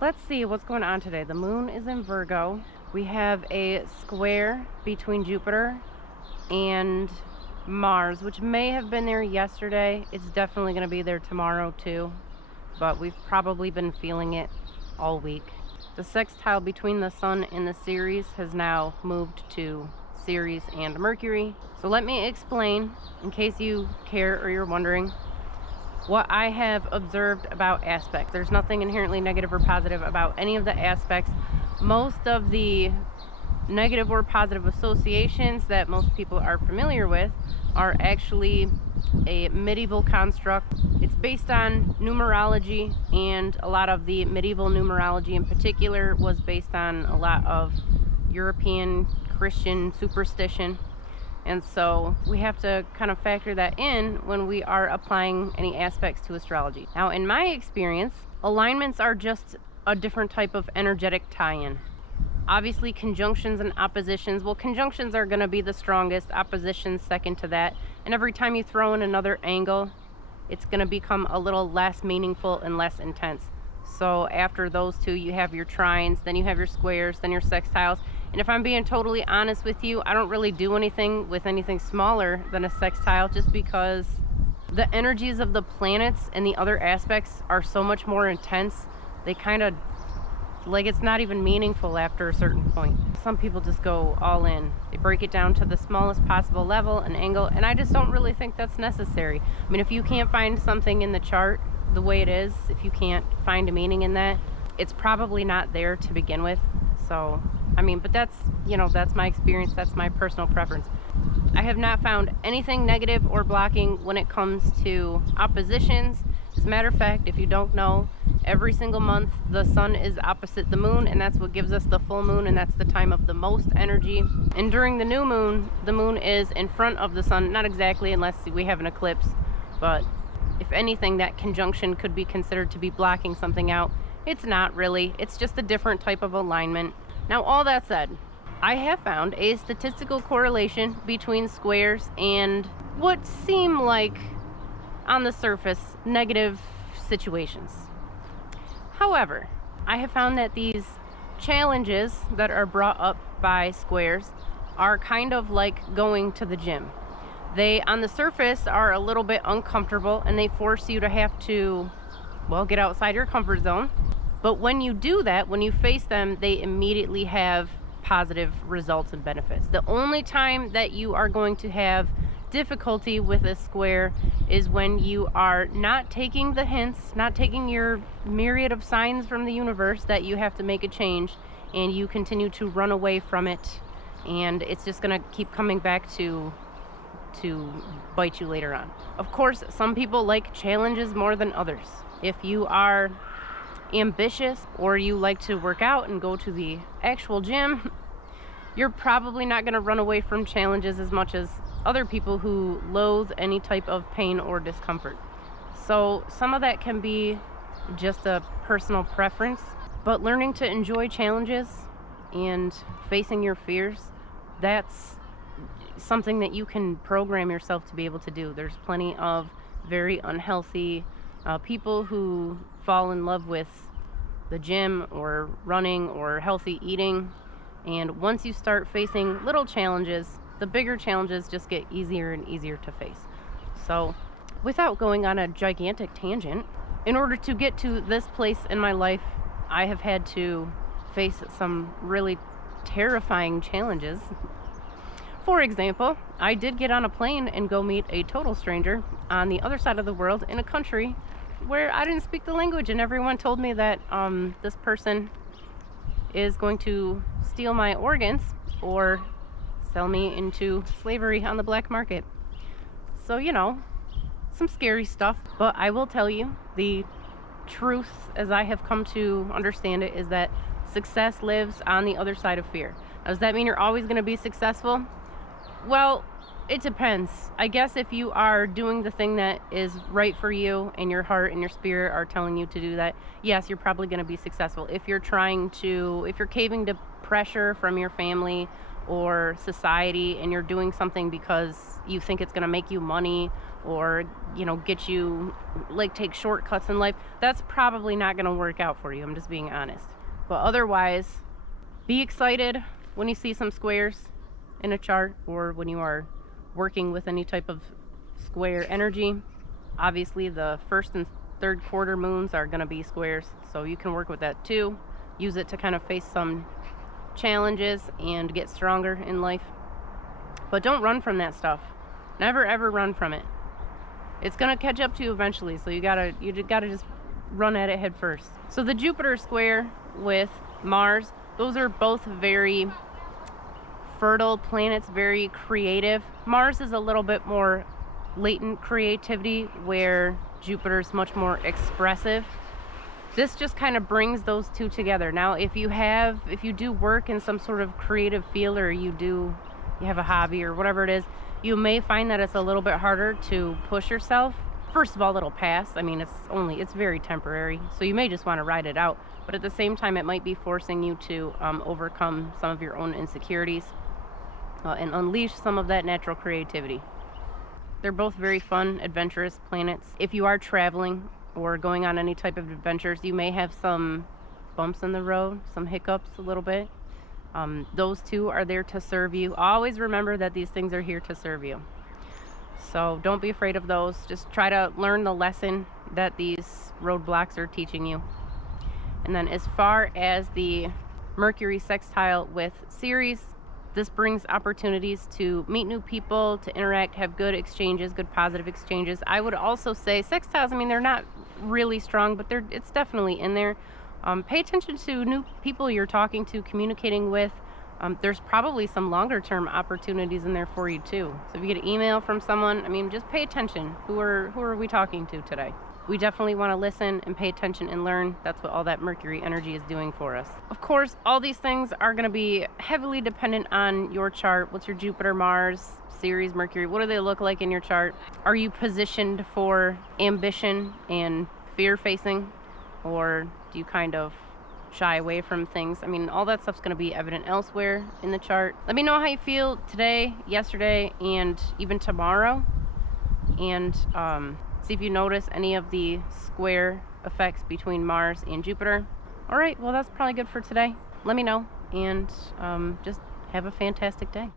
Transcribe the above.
Let's see what's going on today. The moon is in Virgo. We have a square between Jupiter and Mars, which may have been there yesterday. It's definitely going to be there tomorrow too, but we've probably been feeling it all week. The sextile between the Sun and the Ceres has now moved to Ceres and Mercury. So let me explain, in case you care or you're wondering, what I have observed about aspects. There's nothing inherently negative or positive about any of the aspects. Most of the negative or positive associations that most people are familiar with are actually a medieval construct. It's based on numerology, and a lot of the medieval numerology in particular was based on a lot of European Christian superstition. And so we have to kind of factor that in when we are applying any aspects to astrology. Now, in my experience, alignments are just a different type of energetic tie-in. Obviously, conjunctions and oppositions, well, conjunctions are going to be the strongest, oppositions second to that. And every time you throw in another angle, it's going to become a little less meaningful and less intense. So after those two, you have your trines, then you have your squares, then your sextiles. And if I'm being totally honest with you, I don't really do anything with anything smaller than a sextile, just because the energies of the planets and the other aspects are so much more intense. They kind of, like, it's not even meaningful after a certain point. Some people just go all in. They break it down to the smallest possible level, an angle, and I just don't really think that's necessary. I mean, if you can't find something in the chart the way it is, if you can't find a meaning in that, it's probably not there to begin with. So, I mean, but that's, you know, that's my experience, that's my personal preference. I have not found anything negative or blocking when it comes to oppositions. As a matter of fact, if you don't know, every single month the sun is opposite the moon, and that's what gives us the full moon, and that's the time of the most energy. And during the new moon, the moon is in front of the sun, not exactly unless we have an eclipse, but if anything, that conjunction could be considered to be blocking something out. It's not really, it's just a different type of alignment. Now, all that said, I have found a statistical correlation between squares and what seem like, on the surface, negative situations. However, I have found that these challenges that are brought up by squares are kind of like going to the gym. They, on the surface, are a little bit uncomfortable, and they force you to have to, well, get outside your comfort zone. But when you do that, when you face them, they immediately have positive results and benefits. The only time that you are going to have difficulty with a square is when you are not taking the hints, not taking your myriad of signs from the universe that you have to make a change, and you continue to run away from it, and it's just going to keep coming back to bite you later on. Of course, some people like challenges more than others. If you are ambitious or you like to work out and go to the actual gym, you're probably not going to run away from challenges as much as other people who loathe any type of pain or discomfort. So some of that can be just a personal preference, but learning to enjoy challenges and facing your fears, that's something that you can program yourself to be able to do. There's plenty of very unhealthy people who fall in love with the gym or running or healthy eating, and once you start facing little challenges, the bigger challenges just get easier and easier to face. So, without going on a gigantic tangent, in order to get to this place in my life, I have had to face some really terrifying challenges. For example, I did get on a plane and go meet a total stranger on the other side of the world in a country where I didn't speak the language, and everyone told me that this person is going to steal my organs or sell me into slavery on the black market. So, you know, some scary stuff. But I will tell you, the truth as I have come to understand it is that success lives on the other side of fear. Now, does that mean you're always going to be successful? Well, it depends. I guess if you are doing the thing that is right for you and your heart and your spirit are telling you to do that, yes, you're probably going to be successful. If you're caving to pressure from your family or society and you're doing something because you think it's going to make you money or, you know, get you, like, take shortcuts in life. That's probably not going to work out for you. I'm just being honest. But otherwise, be excited when you see some squares in a chart, or when you are working with any type of square energy. Obviously, the first and third quarter moons are going to be squares, so you can work with that too. Use it to kind of face some challenges and get stronger in life. But don't run from that stuff. Never ever run from it. It's gonna catch up to you eventually, so you gotta just run at it head first. So the Jupiter square with Mars, those are both very fertile planets, very creative. Mars is a little bit more latent creativity, where Jupiter's much more expressive. This just kind of brings those two together. Now, if you do work in some sort of creative field, or you have a hobby or whatever it is, you may find that it's a little bit harder to push yourself. First of all, it'll pass. I mean, it's very temporary, so you may just want to ride it out. But at the same time, it might be forcing you to overcome some of your own insecurities and unleash some of that natural creativity. They're both very fun, adventurous planets. If you are traveling or going on any type of adventures, you may have some bumps in the road, some hiccups a little bit. Those two are there to serve you. Always remember that these things are here to serve you. So don't be afraid of those. Just try to learn the lesson that these roadblocks are teaching you. And then as far as the Mercury Sextile with Ceres, this brings opportunities to meet new people, to interact, have good exchanges, good positive exchanges. I would also say sextiles, I mean, they're not really strong, but it's definitely in there. Pay attention to new people you're talking to, communicating with. There's probably some longer term opportunities in there for you too. So if you get an email from someone, I mean, just pay attention. Who are we talking to today? We definitely want to listen and pay attention and learn. That's what all that Mercury energy is doing for us. Of course, all these things are going to be heavily dependent on your chart. What's your Jupiter, Mars, Ceres, Mercury? What do they look like in your chart? Are you positioned for ambition and fear facing? Or do you kind of shy away from things? I mean, all that stuff's going to be evident elsewhere in the chart. Let me know how you feel today, yesterday, and even tomorrow. And see if you notice any of the square effects between Mars and Jupiter. All right, well, that's probably good for today. Let me know, and just have a fantastic day.